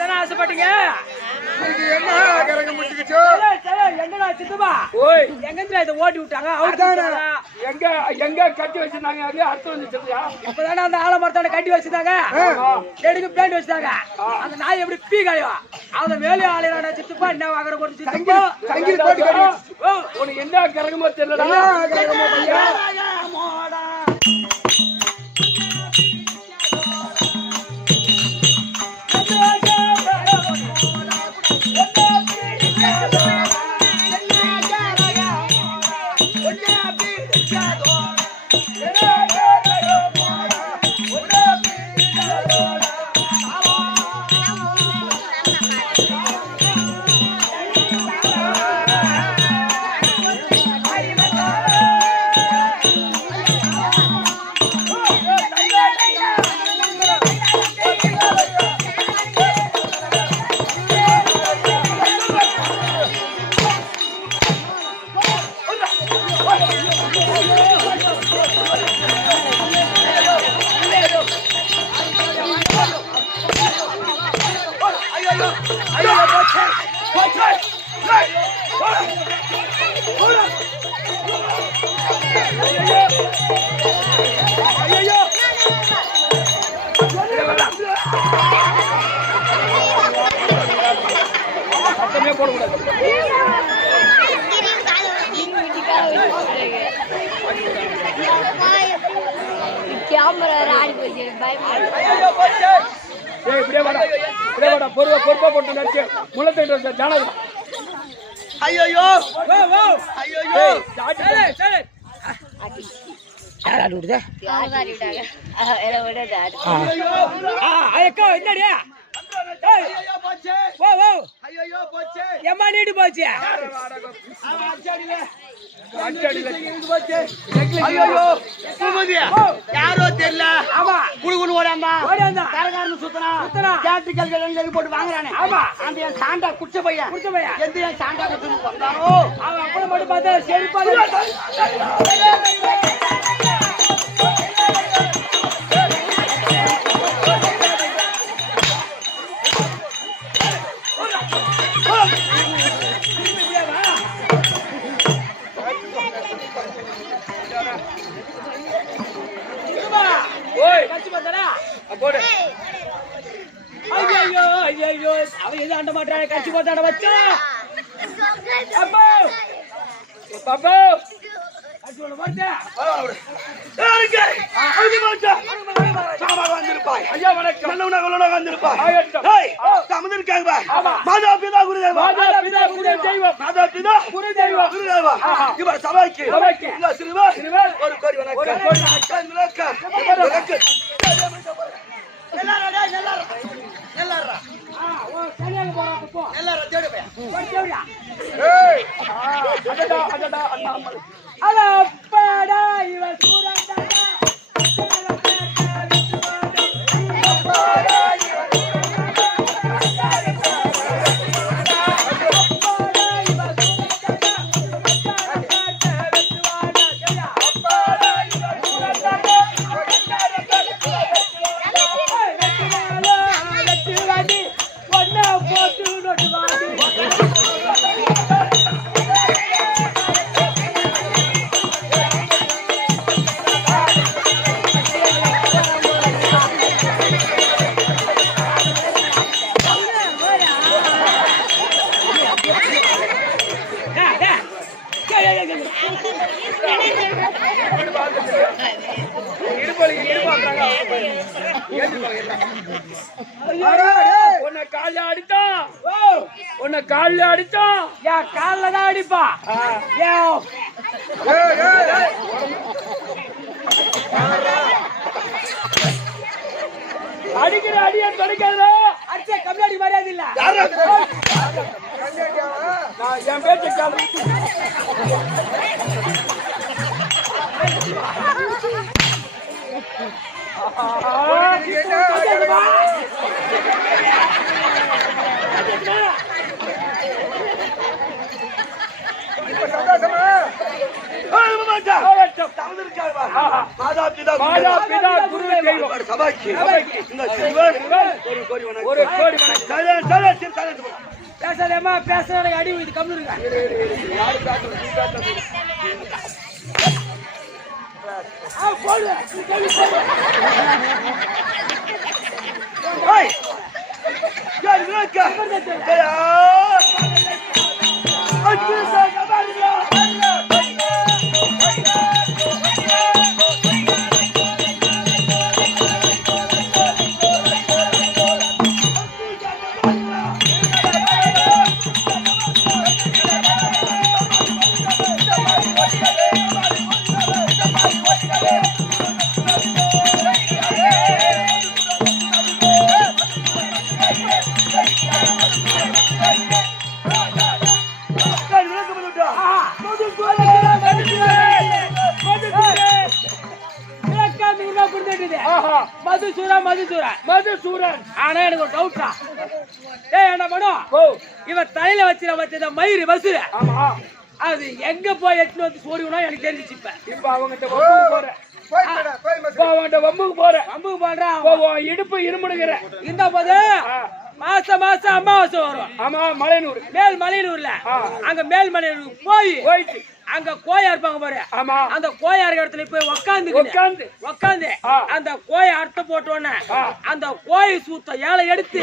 தானே ஆசைப்பட்டீங்க. என்ன கரகம் முடிச்சுக்கிச்சு? எங்கடா சித்தப்பா? ஓய், எங்க இதை ஓட்டி விட்டாங்க? எங்க எங்க கட்டி வச்சிருந்தாங்க? அது அர்த்தம் வந்துச்சுயா? இப்பதானே அந்த ஆலமரத்தான கட்டி வச்சிருந்தாங்க, எடுக்கு பேண்ட் வச்சிருந்தாங்க. அந்த நாய் எப்படி பீ காயும் அந்த வேலையை ஆலையாடா சித்தப்பா. என்ன வாங்குற கொண்டு சித்தப்பா சங்கிலி போட்டு கட்டி உனக்கு என்ன கரகமோ தெரியலடா. கரகமோ பையா பொறுப்பா போட்டு நடிச்சு முளத்தை ஜானகம். ஐயோ ஐயோ யாராடு விடுதே அக்கா என்னடியா? எம்மா நீட்டு போச்சு. யாரோ தெரியல. ஆமா குடுகுடு ஓடாமா ஓடாந்தா கரகாரன் சுத்தனா கேட்டுக்கல் போட்டு வாங்குறானே. ஆமா அந்த என் சாண்டா குடிச்ச பையன் எந்த என் சாண்டா குடிச்சு வந்தாரோ அவன் அப்படி மட்டும் பார்த்தா செருப்பால ஐயோ அவன் எது ஆண்ட மாட்டான். கட்சி போட்டாட வச்சா பாப்பா ஐயா வணக்கம். மாதா பிதா குருதேவா சபைக்கு ஒரு கோடி வணக்கம். உன்னை காலில் அடித்தான். என் காலில் தான் அடிப்பா. அடிக்கிற அடியை தொடக்கிறது அடிச்ச கம்மியாடி மரியாதை இல்ல. என் பேச்சு கால சந்தோஷமா மாதா பிதா குரு தெய்வம் சபாக்கி இந்த சிவன் ஒரு கோடி வணக்கம். பேசாதேம்மா பேசுறத அடி இது கம்மி இருங்க போடு யார் விளக்கா மதுசூரன். ஆனா எனக்கு ஒரு டவுட்டா, என்ன பண்ணும் இவன் தலையில வச்சிருந்த மயிறு வசூல அது எங்க போய் எட்டு வந்து சோடினா எனக்கு தெரிஞ்சிச்சு. இப்ப அவங்கிட்ட வம்புக்கு போற இடுப்பு இருமுடுகிற இந்த போது மாசம் அமாவாசை வரும். ஆமா மலையனூர் மேல் மலையனூர்ல அங்க மேல் மலையனூர் போயிட்டு அங்க கோயா இருப்பாங்க பாரு. ஆமா அந்த கோயா இருக்க இடத்துல போய் உக்காந்து அந்த கோயை அர்த்தம் போட்டோன்னே அந்த கோயை சூத்த ஏழை எடுத்து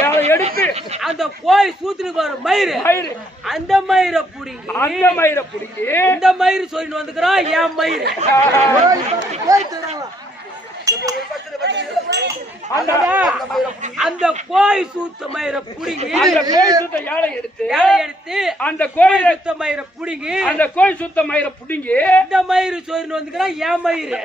அந்த கோயை சூத்துன்னு பாரு மயிறு அந்த மயிரை புடிங்கி இந்த மயிறு சொல்லிட்டு வந்துக்கிறான் என் மயிறு. அந்த கோய் சூத்த மயிரை புடிங்கி ஏழை எடுத்து அந்த கோய் சுத்த மயிரை புடிங்கி இந்த மயிறு சொல்லிட்டு வந்துக்கிறான் என் மயிறு.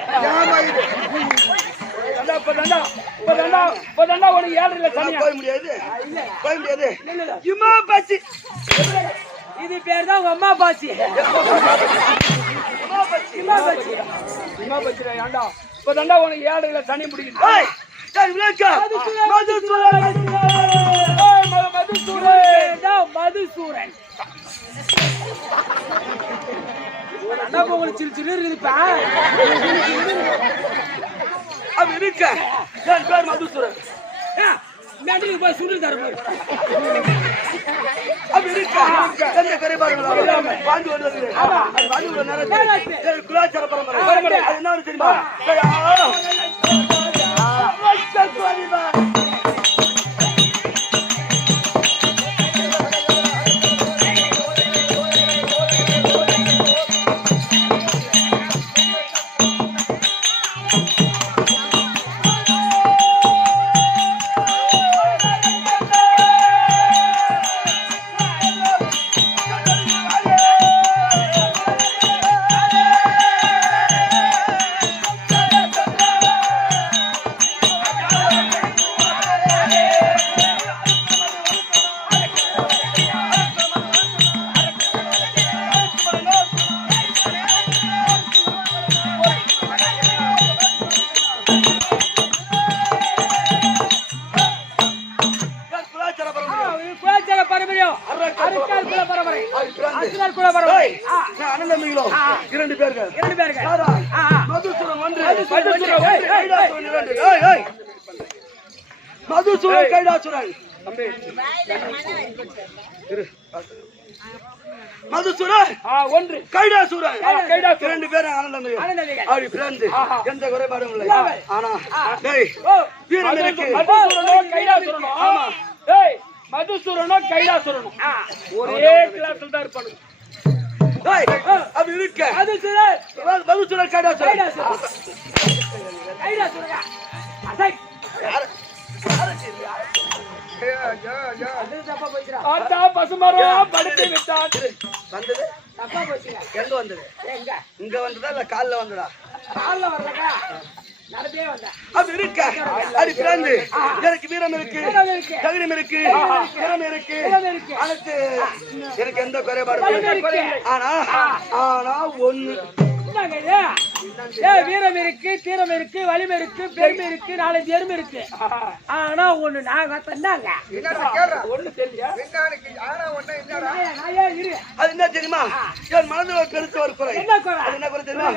இது பேர் தான் உங்க அம்மா பாசி. இப்பதாண்டா உனக்கு 7 சனி பிடிக்குது. மதுசூரன் உங்களுக்கு சிறு சிறு இருக்குதுப்பா. அப்படி இருக்க என் பேர் மதுசூரன். மேட்டுக்கு போய் சுடு தருவாரு. அப்படி இருக்க எந்த குறைபாடு வாழ்ந்து வருவது குலாச்சார பரம்பரை. அது என்ன தெரியுமா? இரண்டு பேர்கள் மதுசூரன் கைலாசுரன். மதுசூரன் ஒன்று கைலாசுரன். இரண்டு பேரும் ஆனந்தமிகள். அப்படி பிறந்து எந்த குறைபாடும் இல்லை. ஆனா வீரம் இருக்கு. மதுசூரனோ கைலாசுரனும் ஒரே கிளாஸ்ல தான் இருப்பாங்க. அப்படி இருக்க மதுசூரன் கைலாசுரன். பசுமரம் படுத்து விட்டான். வந்தது எங்க வந்தது? இங்க வந்ததா இல்ல கால்ல வந்ததா? அப்படி இருக்க அது பிறந்து எனக்கு வீரம் இருக்கு, தகுதியும் இருக்கு, திறமை இருக்கு, அனைத்து எனக்கு எந்த குறைபாடும். ஆனா ஒண்ணு வீரம் இருக்கு, தீரம் இருக்கு, வலிமை இருக்கு, பெருமை இருக்கு, 4 எருமை இருக்கு. ஆனா ஒண்ணு நாங்க தந்தாங்க. ஒண்ணு தெரியல. அது என்ன தெரியுமா? என் மனதில் பெருத்த ஒரு குறை. என்ன குறை? அது என்ன குறை தெரியுமா?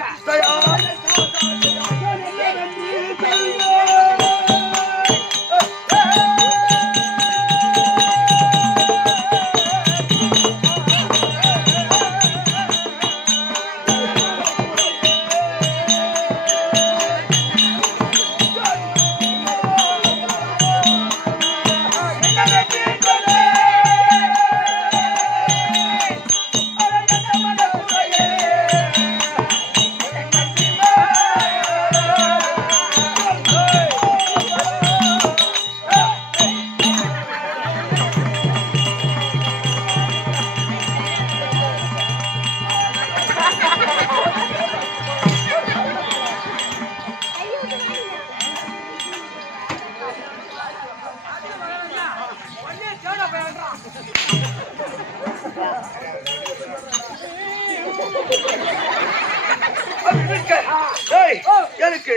எனக்கு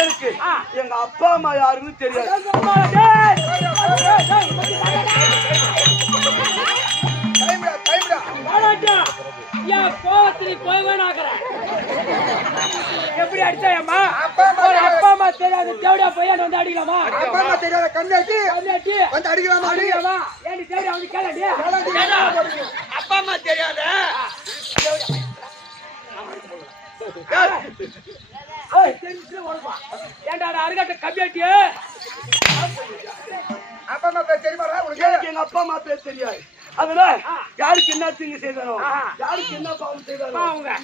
எனக்கு எங்க அப்பா அம்மா யாருன்னு தெரியாது. எப்படி அடிச்சாயம்மா? அப்பா அம்மா தெரியாது தேவடியா பையன் வந்து அடிக்கலாமா? அப்பா அம்மா தெரியாத கண்ணாட்டி வந்து அடிக்கலாமா? அடிக்கலாமா? ஏன் தேவடியா வந்து கேளடி. அப்பா அம்மா தெரியாத ஏன்டா அருகாட்ட கம்மியாட்டியே? அப்பா அம்மா பேர் தெரியுமா உனக்கு? எங்க அப்பா அம்மா பேர் தெரியாது. அதனால யாருக்கு என்ன தீங்கு செய்தானோ, யாருக்கு என்ன பாவம் செய்தானோ,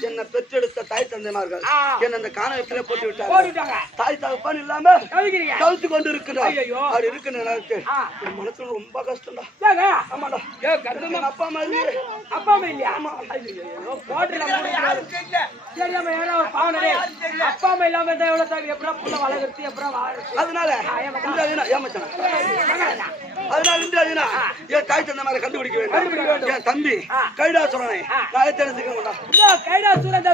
என்ன பெற்றெடுத்த தாய் தந்தைமார்கள் என்ன அந்த காணகத்திலே போட்டு விட்டாங்க. தாய் தகப்பன் இல்லாம தவித்து கொண்டு இருக்கிறார். அப்படி இருக்கிற நேரத்து என் மனசுல ரொம்ப கஷ்டம்டா. ஆமாடா, அப்பா அம்மா இல்லையே. அப்பா அம்மா இல்லையா? அப்பா அம்மா இல்லாம இருந்தா எவ்வளவு தாங்க எப்படா புள்ள வளர்த்து எப்படா வாழறது? அதனால ஏமாச்சான அதனால இந்த என் தாய் தந்தை மேல கண்டுபிடிக்க வேண்டும். என் தம்பி கைடாசுரனை நான் தெரிஞ்சுக்க மாட்டேன். கைடாசுரன்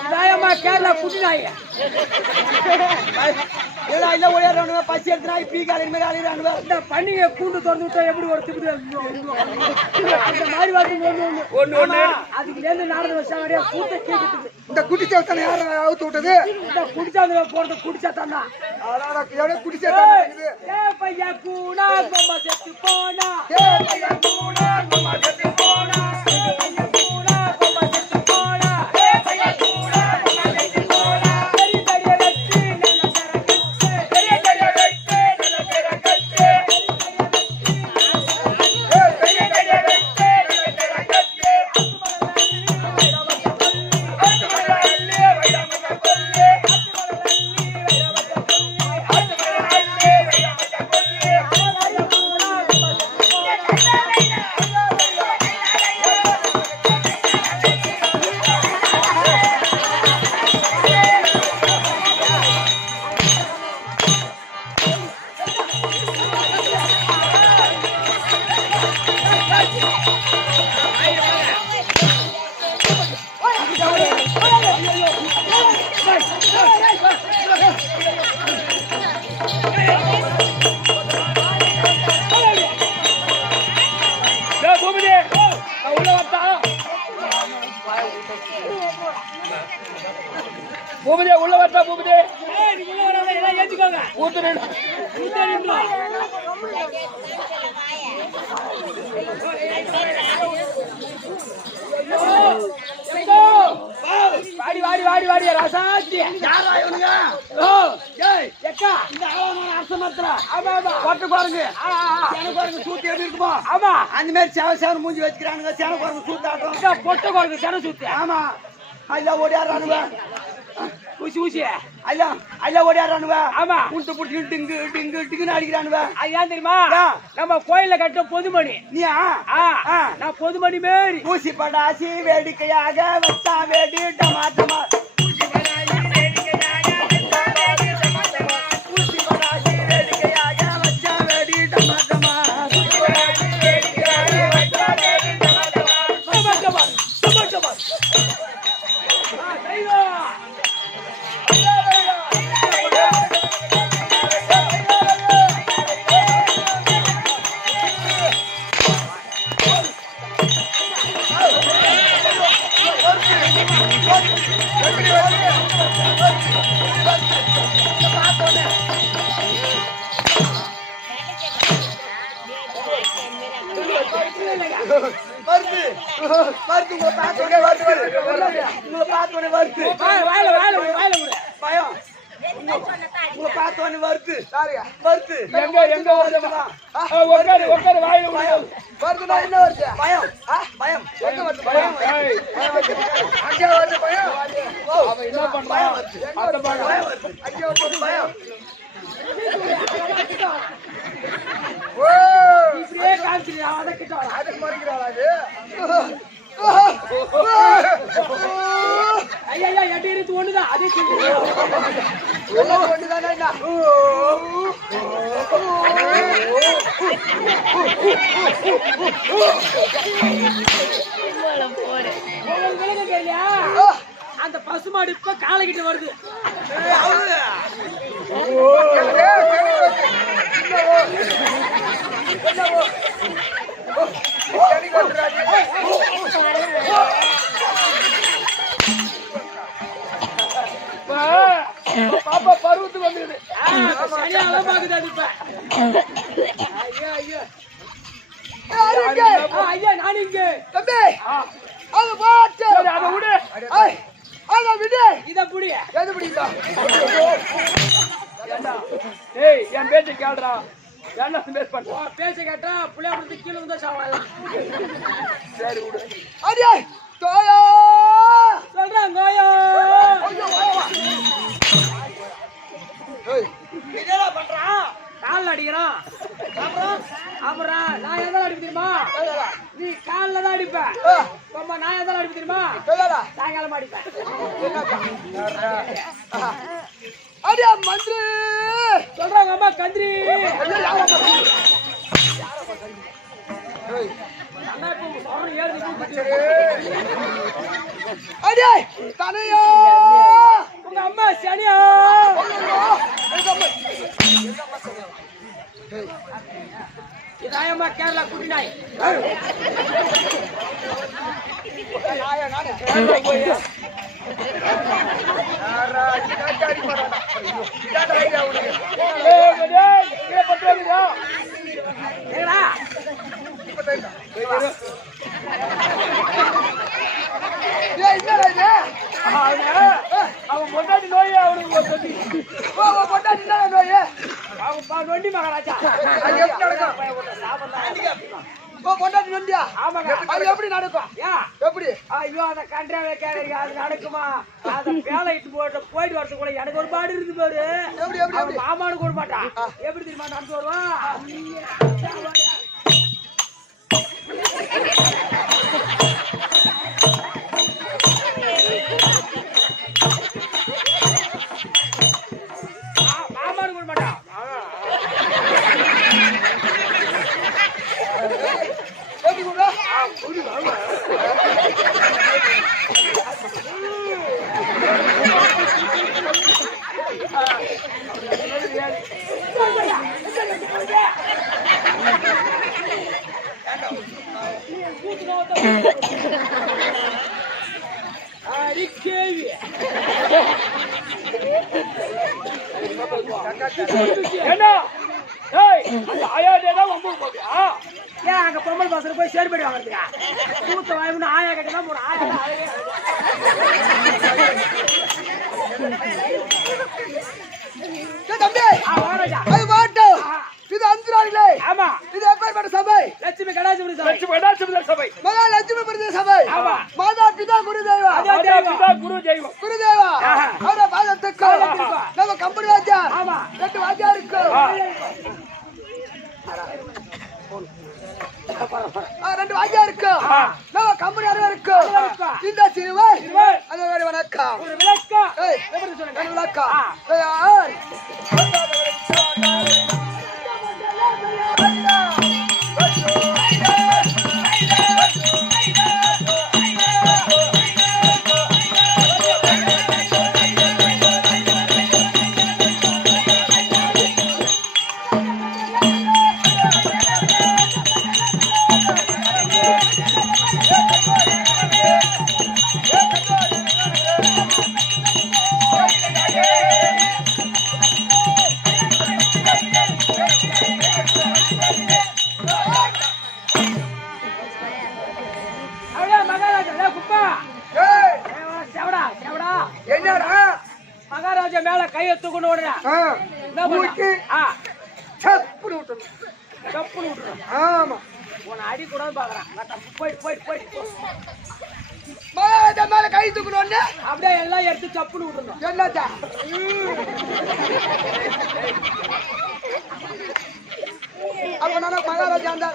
இதாயம்மா கேரளா குட்டி நாய். பசி எடுத்து நாய் பீ காலையில் மாதிரி அழிறானுவா. இந்த பன்னிகை கூண்டு திறந்து விட்டா எப்படி ஒரு திப்பு அந்த மாதிரி ஒண்ணு அதுக்கு நேர்ந்து நாலு வருஷம் வரையா கூட்ட கேக்குது. இந்த குடிச்சாத்தானே யாரும் அவுத்து விட்டது? இந்த குடிச்சாங்க போறது குடிச்சாத்தான் தான். பையா கூடா பொம்மா செத்து போனா, பையா கூடா பொம்மா செத்து போனா, பையா கூடா பொம்மா செத்து போனா, பையா கூடா பொம்மா செத்து போனா. பெரிய பெரிய வெற்றி நல்ல சரக்கட்டு, பெரிய பெரிய வெற்றி நல்ல சரக்கட்டு, பெரிய பெரிய வெற்றி நல்ல சரக்கட்டு. அத்துமலல்லி வைரமக கொல்லி, அத்துமலல்லி வைரமக கொல்லி, அத்துமலல்லி வைரமக கொல்லி. பூபதியே உள்ள வரட்டா பூபதி. நீங்க உள்ள வராத எல்லாம் ஏத்திக்கோங்க. ஊத்துறேன். வாடி வாடி வாடி வாடி ராசாத்தி. யாரா இவனுங்க? ஏய் எக்கா இந்த ஆளமான அரச மரத்துல ஆமா ஆமா கொட்டை குரங்கு சேன குரங்கு சூத்து எப்படி இருக்குமோ ஆமா அந்த மாதிரி சேவன் மூஞ்சி வச்சுக்கிறானுங்க. சேன குரங்கு சூத்தாட்டம். இந்த பொட்டை குரங்கு சன சுத்தி. ஆமா ஐயா ஓடியாடுறானுங்க. ஊசி ஊசி ஐயா ஓடியாடுறானுங்க. ஆமா உண்டு புட்டு டிங்கு டிங்கு டிங்குன்னு அடிக்கிறானுங்க. ஐயா தெரியுமா நம்ம கோயில்ல கட்ட பொதுமணி. நீயா நான் பொதுமணி மாரி ஊசி படாசி வேடிக்கையாக வச்சா வேடி டமாட்டமா. ஊசி படாசி வேடிக்கையாக வச்சா வேடி டமாட்டமா. இப்படியே காமிச்சிருக்கா அதக்கிட்ட அதுக்கு மறிக்கிறாள் அது. ஐயா எட்டி இருந்து ஒண்ணுதான் அதே ஒண்ணுதானே என்ன? உங்களுக்கு தெரியலையா அந்த பசுமாடு இப்ப காலைக்கிட்ட வருது பாப்பா பருவத்துக்கு வந்துருது சரியால பாக்குது அது இப்ப ஐயா நான் இங்க தம்பி அது பாட்டு அதை விடு அதை விடு. இத புடி எது பிடிக்கா? ஏய் என் பேச்சை கேளுடா என்ன பேச பண்ண பேச கேட்டா புள்ளைய கொடுத்து கீழே வந்தா சாவலாம் சரி விடு அடே தோயா சொல்றேன் கோயோ என்னடா பண்றான்? கால்ல அடிக்கிறான் அப்புறம் நான் எதால அடிப்ப தெரியுமா நீ கால்ல தான் அடிப்ப அம்மா நான் எதால அடிப்ப தெரியுமா சொல்லடா. சாயங்காலம் அடிப்பேன் அடே மந்திரி சொல்றாங்க அம்மா கந்திரி அண்ணா இப்ப சொல்றேன் ஏறு அடே தனையா உங்க அம்மா சனியா இதாயம்மா கேரளா குட்டி நாய் ஏடா அவன் பொண்டாட்டி நோய் அவனுக்கு சொல்லி அவங்க நொண்டி மகாராஜா பொண்டாட்டி நொண்டியா? ஆமாங்க அது எப்படி நடக்கும்? ஏன் எப்படி? ஐயோ அந்த கண்டாவே கேக்குறீங்க அது நடக்குமா அந்த வேலை இட்டு போயிட்டு வரது கூட எனக்கு ஒரு பாடு இருந்து பாரு எப்படி எப்படி எப்படி? மாமானு கூட மாட்டான் எப்படி தெரியுமா நடந்து வருவான் மாமானு கூட மாட்டான் எப்படி கூட? அடிக்கேவி என்ன ஏய் அந்த ஆயாதேதான் வம்பு போவியா ஏன் அங்க பொம்பளை பசங்க போய் சேர்படி வாங்குறதுக்கா கூத்த வாய்ப்புன்னு ஆயா கட்டதான் ஒரு ஆயா தம்பி வாராஜா அது மாட்டோம். இது அந்துராடிலே. ஆமா இது எப்பேற்பட்ட சபை? லட்சுமி கடாசிபுரி சபை லட்சுமி கடாட்சபதி சபை மகா லட்சுமி பிரதேச சபை. ஆமா. மாதா பிதா குரு தெய்வம். அதே பிதா குரு தெய்வம் குரு தெய்வம். அவர பாதத்துக்கு பாதத்துக்கு. நம்ம கம்பெனி வாத்தியா. ஆமா. 2 வாத்தியா இருக்கு. 2 வாத்தியா இருக்கு. நம்ம கம்பெனி அருவா இருக்கு. இந்த சிறுவை அது வேற வணக்கம். ஒரு விளக்கம் ஏய் எப்படி சொல்லுங்க ரெண்டு வணக்கம். அப்படியே மகாராஜா குப்பா ஏய் செவடா செவடா என்னடா? மகாராஜா மேல கையை தூக்கணும் உடனே என்ன மூக்கு பண்ண சப்புனு விட்டுறணும். தப்புன்னு விட்டுறோம் ஆமா. உன்னை அடி கூடாது பாக்குறான் போயிட்டு மகாராஜா மேல கை தூக்கணும்னு அப்படியே எல்லாம் எடுத்து தப்புன்னு விட்டுறோம் என்னடா? அப்ப நான் மகாராஜா அந்த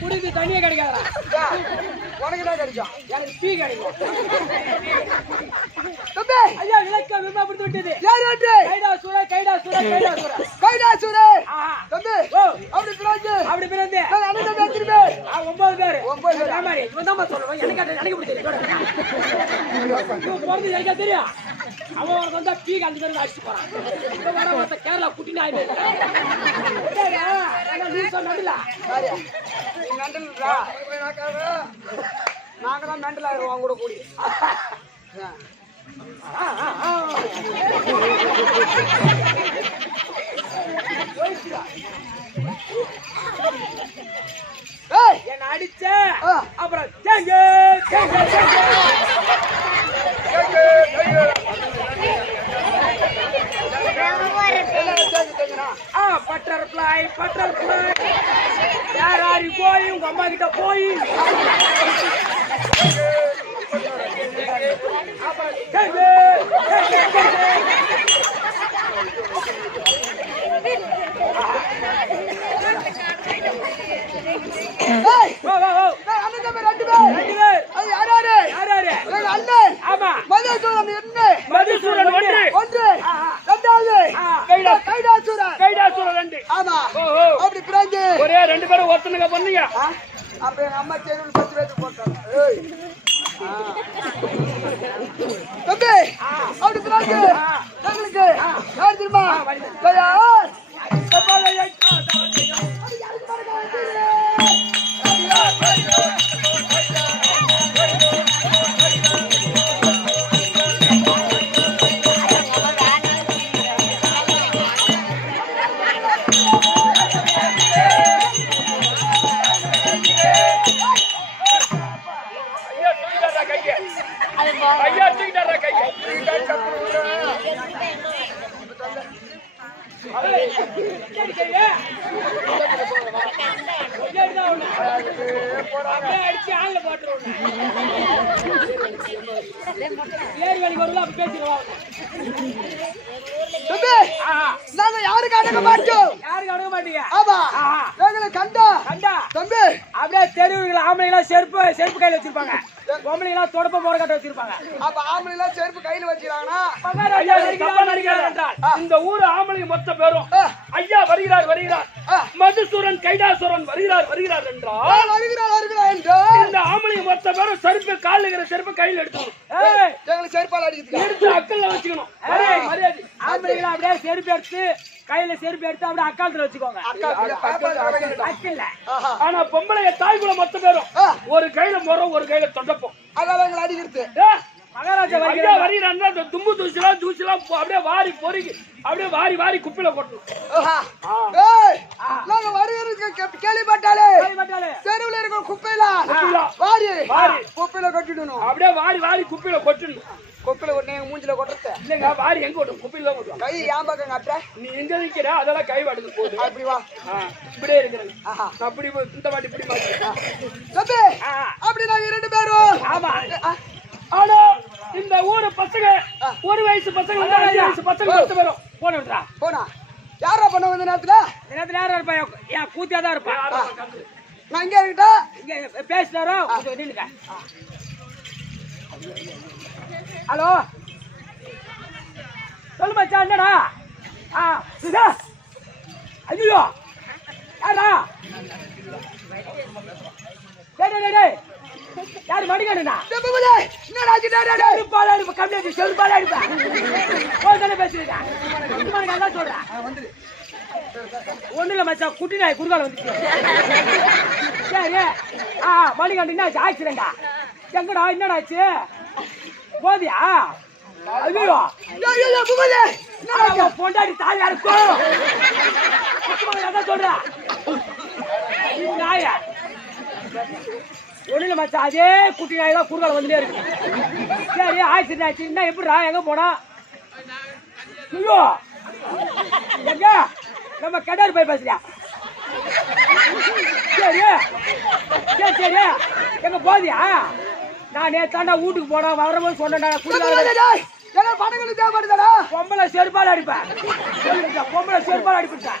குடிக்கு தண்ணியே கிடைக்காதா? உனக்கு தான் கிடைக்கும். எனக்கு டீ கிடைக்கும். தம்பி ஐயா விளக்க விரும்பப்படுத்தி விட்டது. யார் வந்து கைடாசுர கைடாசுர கைடாசுர கைலாசுரே ஆஹா தம்பி ஓ அப்படி பிராஜு அப்படி பிறந்து நான் அண்ணன் பேசுறேன் 9 பேர் 9 பேர். ஆமாரி இவன் தான் சொல்லுவான். எனக்கு பிடிச்சது இவன் போறது எனக்கு தெரியும். அவன் ஒரு வந்தா டீ அந்த பேர் அடிச்சு போறான். இவன் வர மத்த கேரளா குட்டி நாய் பேர் நீ சொன்னதுல சாரியா நீ மெண்டல்டா நாங்க தான் மெண்டல் ஆயிடுவோம் அவங்க கூட கூடி ஏய் என்ன அடிச்ச ஆ. அப்புறம் தேங்க பட்டர்ஃப்ளை பட்டர்ஃப்ளை யாராரி போய் உங்க அம்மா கிட்ட போய் அப்புறம் தேங்க ஏய் வா வா வா நான் அண்ணன் தம்பி ரெண்டு பேர் அது யாராரு யாராரு எங்க அண்ணன் ஆமா மதுசூரன் என்ன மதுசூரன் ஒன்று ஒன்று ரெண்டாவது கைலாசுரன் கைடாசுரம் 2 ஆமா ஓஹோ அப்படி பிராஞ்சு ஒரே 2 பேரும் ஒருத்தனுங்க பண்ணீங்க அப்ப எங்க அம்மா தெருவில் 10 பேருக்கு போட்டாங்க ஏய் தம்பி அப்படி பிராஞ்சு எங்களுக்கு யார் தெரியுமா தயார் ஐயா தூக்கிட்டாரா கையை அடிச்சு ஆள்ல போட்டுருவோம். ஏரி வேலைக்கு வருவோம் அப்ப பேசிடுவோம். தம்பி நாங்க யாருக்கு அடங்க மாட்டோம் யாருக்கு அடங்க மாட்டீங்க? ஆமா ஆஹா. எங்களை கண்டா கண்டா தம்பி அப்படியே தெருவுகள் ஆம்பளைங்களா செருப்பு கையில வச்சிருப்பாங்க. பொம்பளைங்களா தொடப்ப போற கட்ட வச்சிருப்பாங்க. அப்ப ஆம்பளை எல்லாம் செருப்பு கையில வச்சிருக்காங்கன்னா ஐயா தப்பா நினைக்காத என்றால் இந்த ஊர் ஆம்பளை மொத்த பேரும் ஐயா வருகிறார் வருகிறார் மதுசூரன் கைடாசுரன் வருகிறார் என்றால் வருகிறார் என்று இந்த ஆம்பளை மொத்த பேரும் செருப்பு காலில் இருக்கிற செருப்பு கையில் எடுத்துக்கணும் எங்களுக்கு செருப்பால் அடிக்கிறதுக்கு எடுத்து அக்கல்ல வச்சுக்கணும் மரியாதை ஆம்பளைங்களா அப்படியே செருப்பு எடுத்து கையில செருப்பு எடுத்து அப்படியே அக்காலத்துல வச்சுக்கோங்க. அக்கல்ல ஆனா பொம்பளைய தாய்குல மொத்த பேரும் ஒரு கையில முறம் ஒரு கையில தொண்டப்போம் அதான் எங்களை அடிக்கிறது மகாராஜா ஐயா வருகிறாருன்னா அந்த தும்பு தூசிலாம் அப்படியே வாரி பொறுக்கி அப்படியே வாரி குப்பில கொட்டணும் நாங்க வருகிறதுக்கு கேள்விப்பட்டாலே தெருவில் இருக்கிற குப்பையில வாரி குப்பையில கொட்டிடணும் அப்படியே வாரி குப்பில கொட்டணும் குப்பையில கொட்டி எங்க மூஞ்சில கொட்டுறது இல்லைங்க வாரி எங்க கொட்டும் குப்பில தான் கொட்டும் கை ஏன் பக்கம் கட்டுற நீ எங்க நிக்கிற அதெல்லாம் கை வாடுது போகுது அப்படி வா இப்படியே இருக்கிறேன் அப்படி இந்த வாட்டி இப்படி மாத்தி தம்பி அப்படி நாங்க 2 பேரும் ஆமா ஆனா இந்த ஊரு பசங்க 1 வயசு பசங்க 5 வயசு பசங்க மொத்த பேரும் போனா போனா யாரா பண்ண வந்த நேரத்துல யாரும் இருப்பா என் கூத்தியா தான் இருப்பா. நான் இங்கே இருக்கட்டா இங்க பேசுறாரோ நில்லுங்க. ஹலோ சொல்லு மச்சான் என்னடா இதா ஐயோ யாரா டேய் யாரு மடிக்கணும்னா என்னடா செருப்பால அடிப்ப கம்மியாச்சு செருப்பால அடிப்ப போதானே பேசுறேன் அதான் சொல்றேன் ஒண்ணு இல்ல மச்சான் குட்டி நாய் குறுகால வந்துச்சு. சரி மணிகண்ட என்ன ஆச்சு ஆக்சிடென்டா எங்கடா என்னடா ஆச்சு போதியா ஐயோ பொண்டாடி தாலியா இருக்கும் அதான் சொல்றேன் நாய ஒண்ணு இல்ல மச்சான் அதே குட்டி நாய் தான் குறுகால வந்துட்டே இருக்கு. சரி ஆக்சிடென்ட் ஆச்சு என்ன எப்படிடா எங்க போனா ஐயோ எங்க நம்ம கடார் போய் பேசுறியா சரி சரி சரி எங்க போதியா நான் நேத்தாண்டா வீட்டுக்கு போனா வரவும் சொன்னேன்டா எங்க பணங்களுக்கு தேவைப்படுதாடா பொம்பளை செருப்பால் அடிப்பேன் பொம்பளை செருப்பால் அடிப்பேன்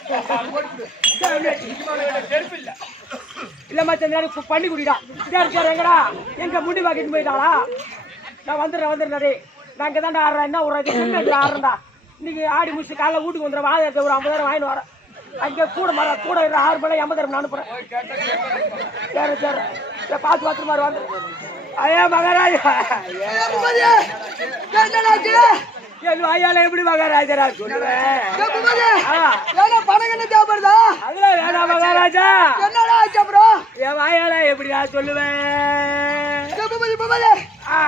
இல்ல மச்ச நேரம் பண்ணி குடிடா சரி சரி எங்கடா எங்க முடி வாக்கிட்டு போயிட்டாங்களா நான் வந்துடுறேன் நான் இங்கே தாண்டா ஆடுறேன் என்ன ஒரு ஆடுறேன்டா இன்னைக்கு ஆடி முடிச்சு காலைல வீட்டுக்கு வந்துடுறேன் வாங்க ஒரு 50,000 வாங்கிட்டு வரேன் அங்கே கூட 6 மணி 50,000 நான் அனுப்புறேன் சரி சரி பார்த்து மாதிரி வந்து ஐயா மகாராஜா ஐயால எப்படி மகாராஜா சொல்லுவேன் பணம் தேவைப்படுதா அதெல்லாம் வேணாம் மகாராஜா என்னடா ஆச்சு அப்புறம் என் வாயால எப்படியா சொல்லுவேன்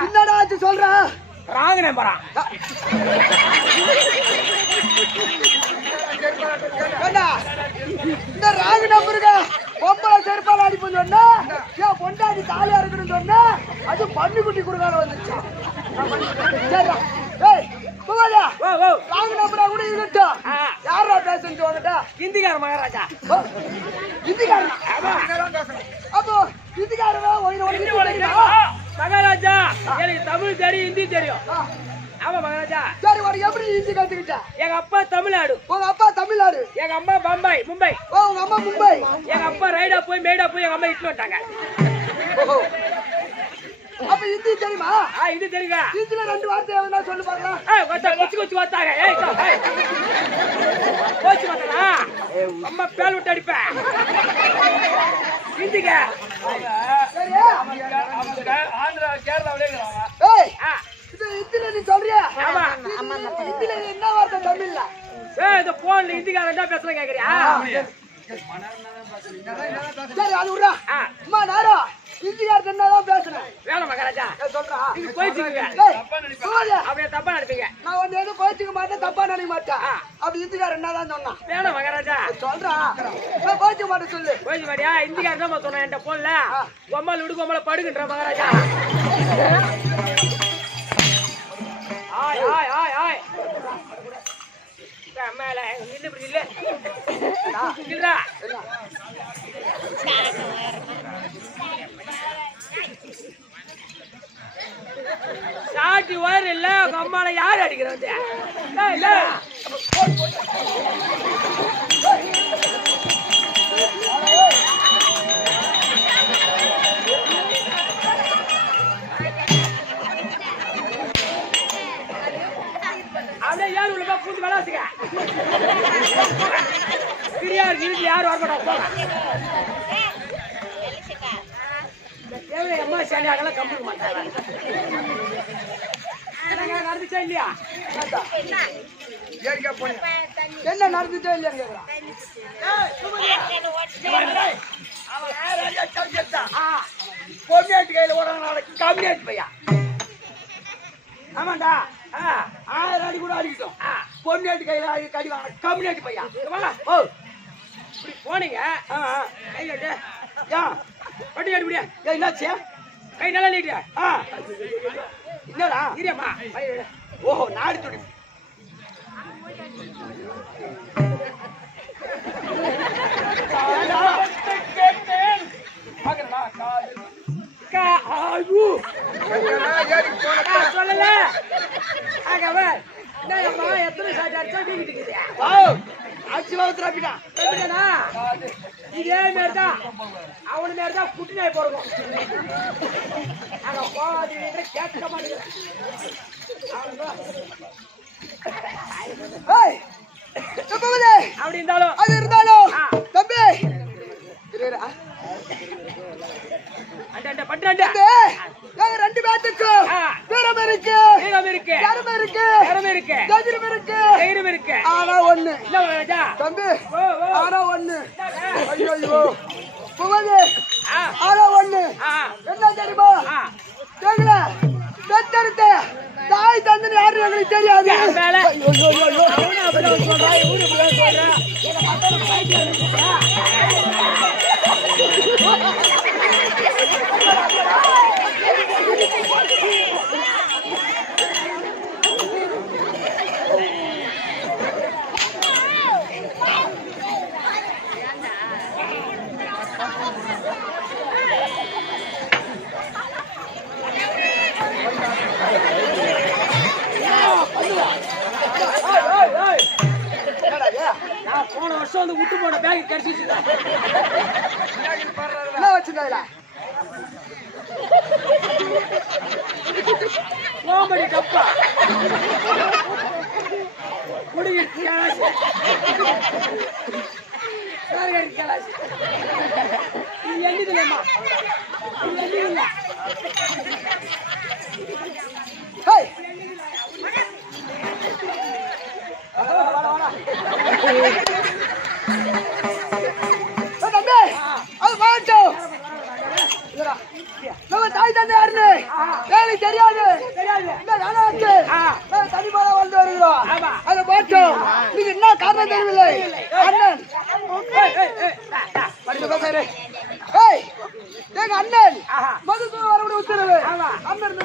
என்னடா ஆச்சு சொல்ற ராங்க நம்பறான் இந்த ராகு நம்பருங்க பொம்பளை செருப்பால் அடிப்பது சொன்னா ஏன் பொண்டாடி தாலியா இருக்குன்னு சொன்னா அது பன்னிக்குட்டி குடுக்கால வந்துச்சு ராகு நம்பரா கூட இருக்கட்டும் யாரா பேசுன்னு வந்துட்டா ஹிந்திக்கார மகாராஜா ஹிந்திக்காரன் அப்போ ஹிந்திக்காரனா மகாராஜா எனக்கு தமிழ் தெரியும் ஹிந்தி தெரியும் ஆமா மகாராஜா சரி உனக்கு எப்படி ஹிந்தி கத்துக்கிட்ட எங்க அப்பா தமிழ்நாடு உங்க அப்பா தமிழ்நாடு எங்க அம்மா பம்பாய் மும்பை உங்க அம்மா மும்பை எங்க அப்பா ரைடா போய் மேடா போய் எங்க அம்மா இட்டு வந்தாங்க அப்ப ஹிந்தி தெரியுமா இது தெரியுங்க ஹிந்தில 2 வார்த்தை எவனா சொல்லு பார்க்கலாம் கொச்சு வாத்தாங்க கோச்சு வாத்தா அம்மா பேல் விட்டு அடிப்பேன் ஹிந்திங்க சரி ஆந்திரா கேரளாவிலே ஏய் இது ஹிந்தில நீ சொல்றியா ஆமா ஹிந்தில என்ன வார்த்தை தமிழ்ல இந்த போன்ல ஹிந்திக்காரன் தான் பேசுறேன் கேக்குறியா சரி அது விடுறா அம்மா நாரா ஹிந்திக்காரன் என்னதான் பேசுறேன் வேணாம் மகாராஜா சொல்றா இது கோச்சுக்குங்க அப்படியே தப்பா நடிப்பீங்க நான் ஒன்னு எதுவும் கோச்சுக்க மாட்டேன் தப்பா நினைக்க மாட்டேன் அப்படி ஹிந்திக்காரன் என்னதான் சொன்னான் வேணாம் மகாராஜா சொல்றா நான் கோச்சுக்க மாட்டேன் சொல்லு கோச்சு மாட்டியா ஹிந்திக்காரன் தான் சொன்னேன் என்கிட்ட போன்ல பொம்மல் விடு பொம்மல படுகின்ற மகாராஜா ஆய் ஆய் ஆய் ஆய் மேல நில்லு இப்படி நில்லு நில்றா சாட்டி வயிறு இல்ல அம்மால யார் அடிக்கிறது இல்ல அப்படியே யார் உள்ள பூந்து விளாசுங்க பிரியார் வீட்டுல யாரும் வரமாட்டோம் தேவை அம்மா சரி அதெல்லாம் கம்பிக்க மாட்டாங்க நடந்துச்சா இல்லையா என்ன நடந்துச்சா இல்லையா பொம்மியாட்டு கையில ஒரு நாளைக்கு கம்மியாட்டு பையா ஆமாண்டா 1000 அடி கூட அடிக்கிட்டோம் பொம்மியாட்டு கையில கடி வாங்க கம்மியாட்டு பையா ஓ இப்படி போனீங்க கையில பட்டி காட்டி முடியா என்னாச்சு கை நல்லா நீட்டியா என்னடா இரியம்மா ஓஹோ நாடு துடி சொல்லல எத்தனை சாட்டி அடிச்சா நீங்கிட்டு ஆட்சி வளர்த்துறாப்பிட்டா இதே மாதிரிதான் அவனு மாதிரிதான் குட்டி நாய் பிறக்கும் அங்க போகாது கேட்க மாட்டேங்கிறேன் அப்படி இருந்தாலும் அது இருந்தாலும் தம்பி பட்டு ரெண்டு பேத்துக்கு வீரம் இருக்கு வீரம் இருக்கு திறமை இருக்கு திறமை இருக்கு தைரியம் இருக்கு தைரியம் இருக்கு ஆனா ஒண்ணு இல்ல ராஜா தம்பி ஆனா ஒண்ணு ஐயோ புகழே ஆனா ஒண்ணு என்ன தெரியுமா எங்களை பெற்றெடுத்த தாய் தந்தன் யாரு எங்களுக்கு தெரியாது போன வருஷம் வந்து விட்டு போன பேக் கிடைச்சிச்சு. என்ன வச்சிருந்தாங்களா கோம்படி கப்பா குடிக்க கேளாசி சார்காரி கேளாசி இது எண்ணிதுலம்மா இது எண்ணிதுல ஹேய் தம்பி அது வாட்டும் நம்ம தாய் தந்தை யாருன்னு எனக்கு தெரியாது இந்த நானாச்சு தனிப்பாக வந்து வருகிறோம் அதை பார்த்தோம் நீங்க என்ன காரணம் தெரியவில்லை அண்ணன் எங்க அண்ணன் மதுசூதன் வரக்கூடிய உத்தரவு அண்ணன்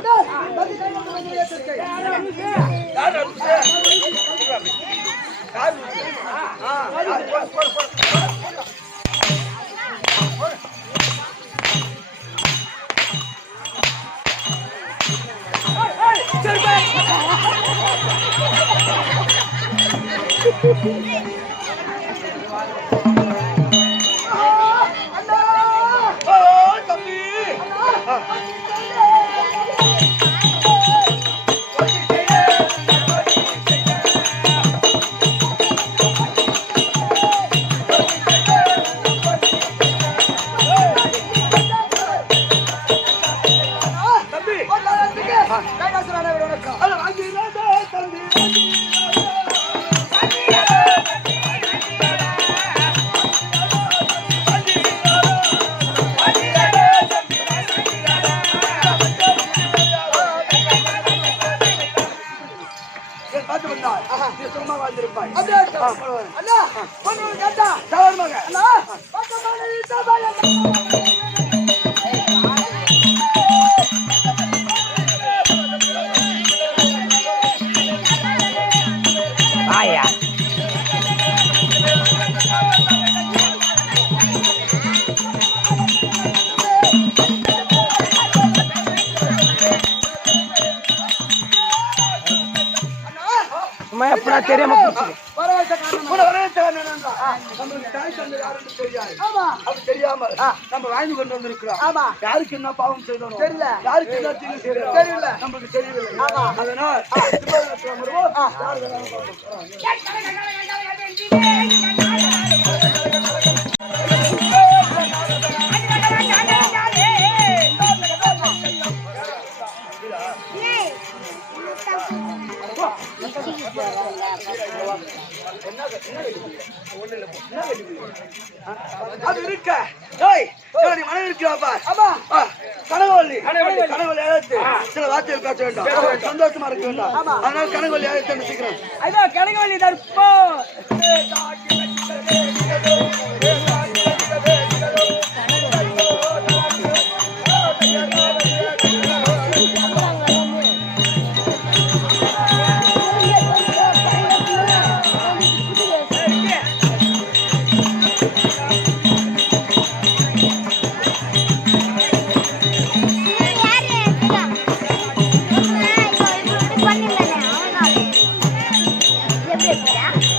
எப்படா தெரியாம தெரியாம நம்ம வாழ்ந்து கொண்டு வந்திருக்கிறோம். யாருக்கு என்ன பாவம் செய்தோம் தெரியல, யாருக்கு என்ன தீங்கு செய்தோம் தெரியல, நமக்கு தெரியவில்லை. அதனால் அது இருக்க மனைவி இருக்கிறாப்பா கனகவல்லி கனகவல்லி அழைத்து சில வார்த்தைகள் பேச வேண்டாம், சந்தோஷமா இருக்க வேண்டாம். அதனால கனகவல்லி அழைத்து சீக்கிரம் ஐயோ கனகவல்லி தற்போ Yeah.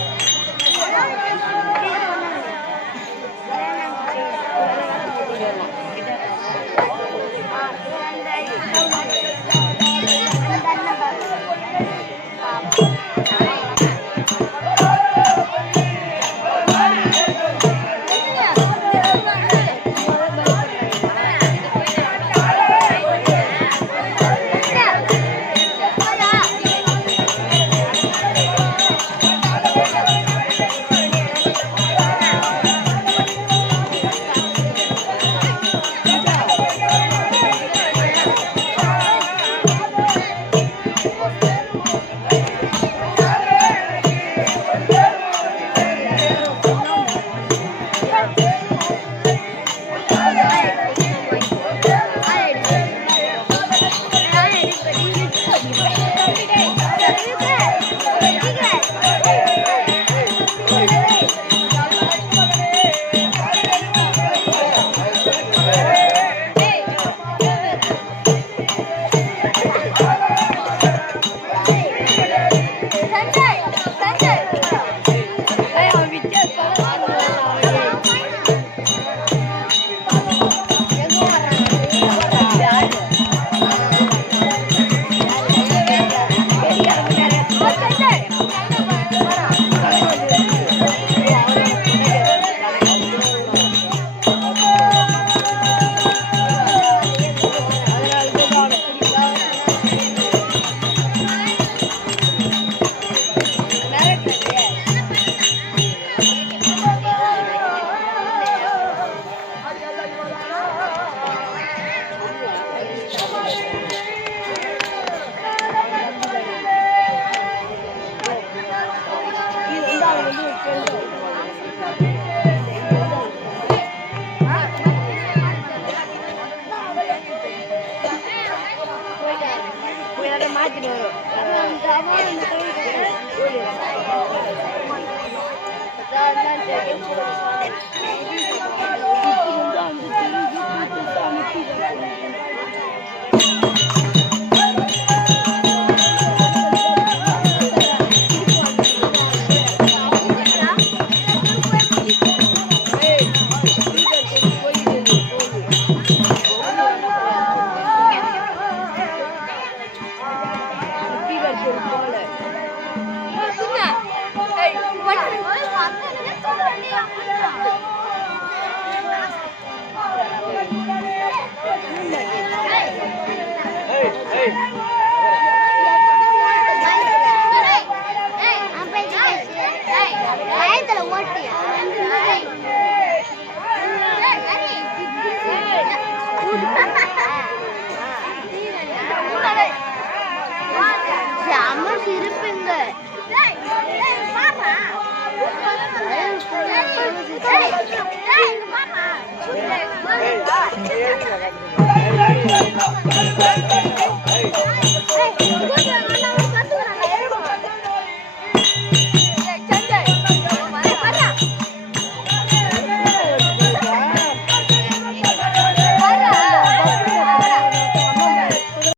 Hey!